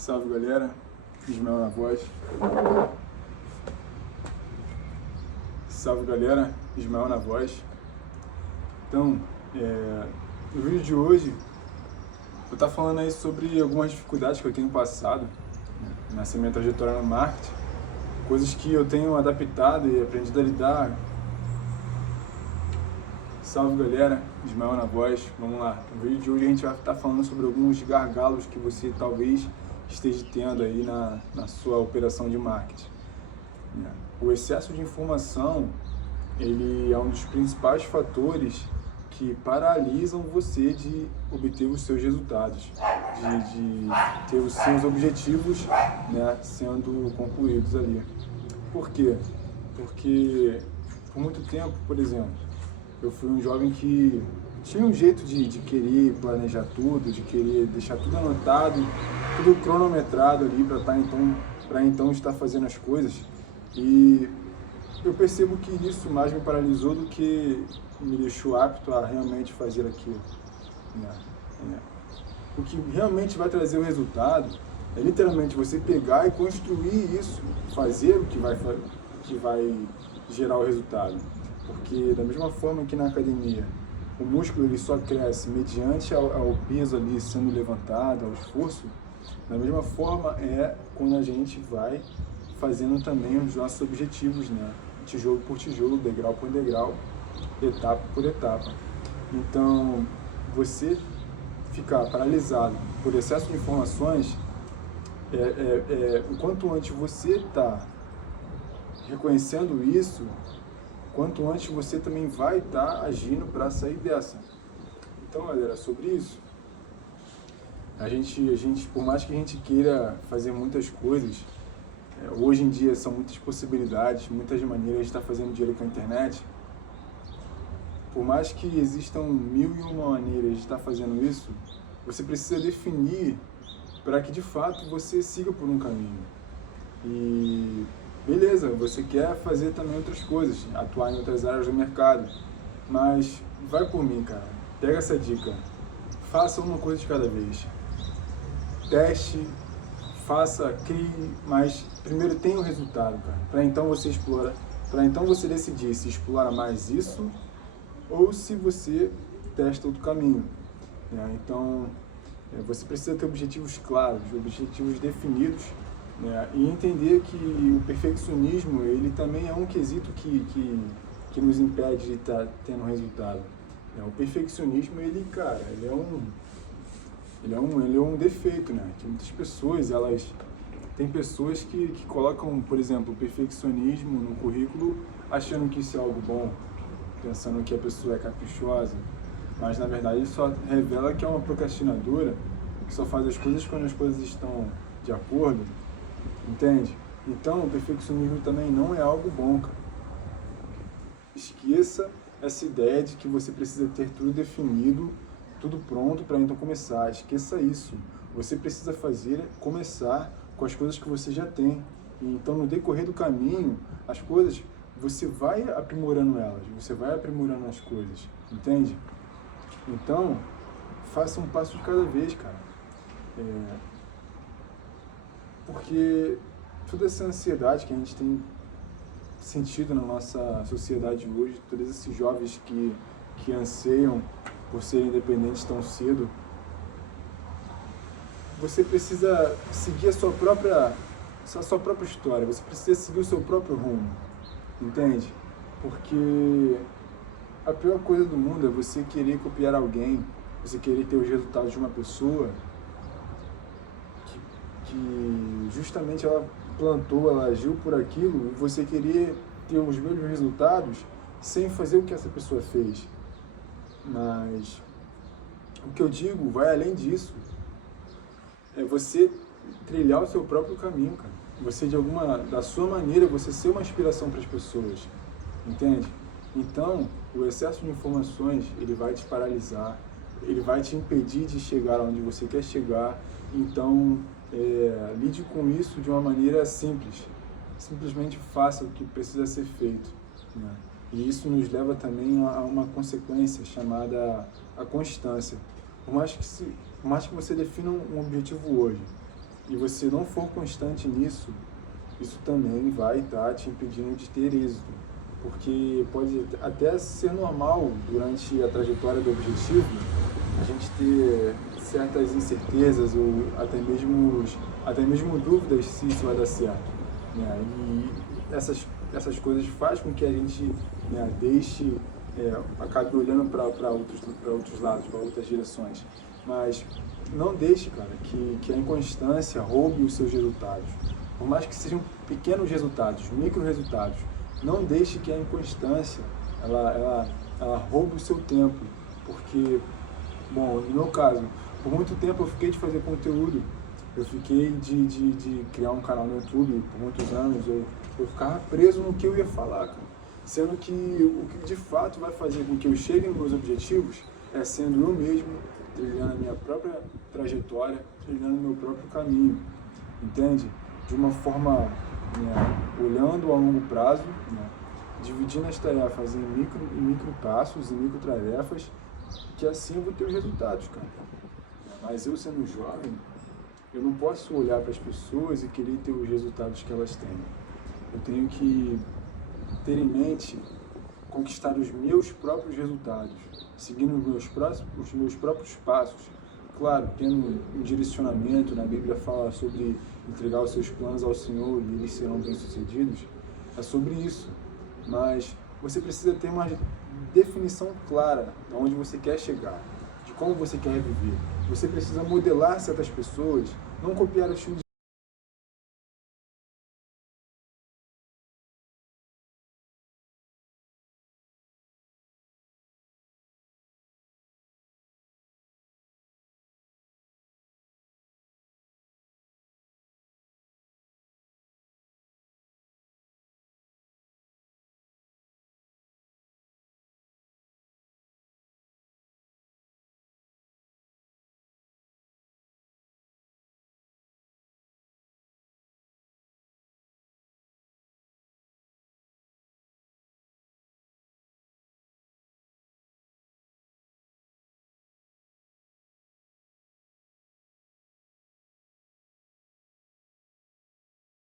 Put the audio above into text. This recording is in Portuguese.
Salve galera, Ismael na voz. Salve galera, Ismael na voz. Então, no vídeo de hoje, eu vou estar falando aí sobre algumas dificuldades que eu tenho passado nessa minha trajetória no marketing, coisas que eu tenho adaptado e aprendido a lidar. Salve galera, Ismael na voz, vamos lá. No vídeo de hoje a gente vai estar falando sobre alguns gargalos que você talvez esteja tendo aí na sua operação de marketing. O excesso de informação, ele é um dos principais fatores que paralisam você de obter os seus resultados, de ter os seus objetivos, né, sendo concluídos ali. Por quê? Porque por muito tempo, por exemplo, eu fui um jovem que tinha um jeito de querer planejar tudo, de querer deixar tudo anotado, tudo cronometrado ali para então estar fazendo as coisas. E eu percebo que isso mais me paralisou do que me deixou apto a realmente fazer aquilo. O que realmente vai trazer o resultado é literalmente você pegar e construir isso, fazer o que vai gerar o resultado. Porque da mesma forma que na academia o músculo ele só cresce mediante ao peso ali sendo levantado, ao esforço, da mesma forma é quando a gente vai fazendo também os nossos objetivos, né? Tijolo por tijolo, degrau por degrau, etapa por etapa. Então, você ficar paralisado por excesso de informações, o quanto antes você está reconhecendo isso, quanto antes você também vai estar agindo para sair dessa. Então, galera, sobre isso, a gente, por mais que a gente queira fazer muitas coisas, hoje em dia são muitas possibilidades, muitas maneiras de estar fazendo dinheiro com a internet. Por mais que existam 1001 maneiras de estar fazendo isso, você precisa definir para que de fato você siga por um caminho. E beleza, você quer fazer também outras coisas, atuar em outras áreas do mercado, mas vai por mim, cara. Pega essa dica, faça uma coisa de cada vez. Teste, faça, crie, mas primeiro tenha o resultado, cara. Para então você decidir se explora mais isso ou se você testa outro caminho. Então, você precisa ter objetivos claros, objetivos definidos, né? E entender que o perfeccionismo, ele também é um quesito que nos impede de estar tendo resultado. O perfeccionismo, ele, cara, ele é um defeito, né? Que muitas pessoas, tem pessoas que colocam, por exemplo, o perfeccionismo no currículo achando que isso é algo bom, pensando que a pessoa é caprichosa, mas na verdade isso só revela que é uma procrastinadora, que só faz as coisas quando as coisas estão de acordo, entende? Então o perfeccionismo também não é algo bom, cara. Esqueça essa ideia de que você precisa ter tudo definido, tudo pronto para então começar. Esqueça isso. Você precisa começar com as coisas que você já tem. E então no decorrer do caminho, as coisas, você vai aprimorando elas, você vai aprimorando as coisas, entende? Então, faça um passo de cada vez, cara. Porque toda essa ansiedade que a gente tem sentido na nossa sociedade hoje, todos esses jovens que anseiam por serem independentes tão cedo, você precisa seguir a sua própria história, você precisa seguir o seu próprio rumo, entende? Porque a pior coisa do mundo é você querer copiar alguém, você querer ter os resultados de uma pessoa que justamente ela plantou, ela agiu por aquilo, e você querer ter os mesmos resultados sem fazer o que essa pessoa fez. Mas o que eu digo vai além disso. É você trilhar o seu próprio caminho, cara. Você, da sua maneira, você ser uma inspiração para as pessoas, entende? Então, o excesso de informações, ele vai te paralisar, ele vai te impedir de chegar onde você quer chegar. Então, lide com isso de uma maneira simples. Simplesmente faça o que precisa ser feito, né? E isso nos leva também a uma consequência chamada a constância. Por mais que você defina um objetivo hoje, e você não for constante nisso, isso também vai estar te impedindo de ter êxito. Porque pode até ser normal, durante a trajetória do objetivo, a gente ter certas incertezas ou até mesmo dúvidas se isso vai dar certo, né? E essas coisas fazem com que a gente, né, acabe olhando para outros lados, para outras direções. Mas não deixe, cara, que a inconstância roube os seus resultados. Por mais que sejam pequenos resultados, micro resultados, não deixe que a inconstância ela roube o seu tempo. Porque, bom, no meu caso, por muito tempo eu fiquei de fazer conteúdo, eu fiquei de criar um canal no YouTube por muitos anos, eu ficava preso no que eu ia falar, cara. Sendo que o que de fato vai fazer com que eu chegue nos meus objetivos é sendo eu mesmo, trilhando a minha própria trajetória, trilhando o meu próprio caminho, entende? De uma forma, né, olhando a longo prazo, né, dividindo as tarefas em micro passos, em micro tarefas, que assim eu vou ter os resultados, cara. Mas eu, sendo jovem, eu não posso olhar para as pessoas e querer ter os resultados que elas têm. Eu tenho que ter em mente conquistar os meus próprios resultados, seguindo os meus próprios passos. Claro, tendo um direcionamento, na Bíblia fala sobre entregar os seus planos ao Senhor e eles serão bem-sucedidos. É sobre isso. Mas você precisa ter uma definição clara de onde você quer chegar, de como você quer viver. Você precisa modelar certas pessoas, não copiar o estilo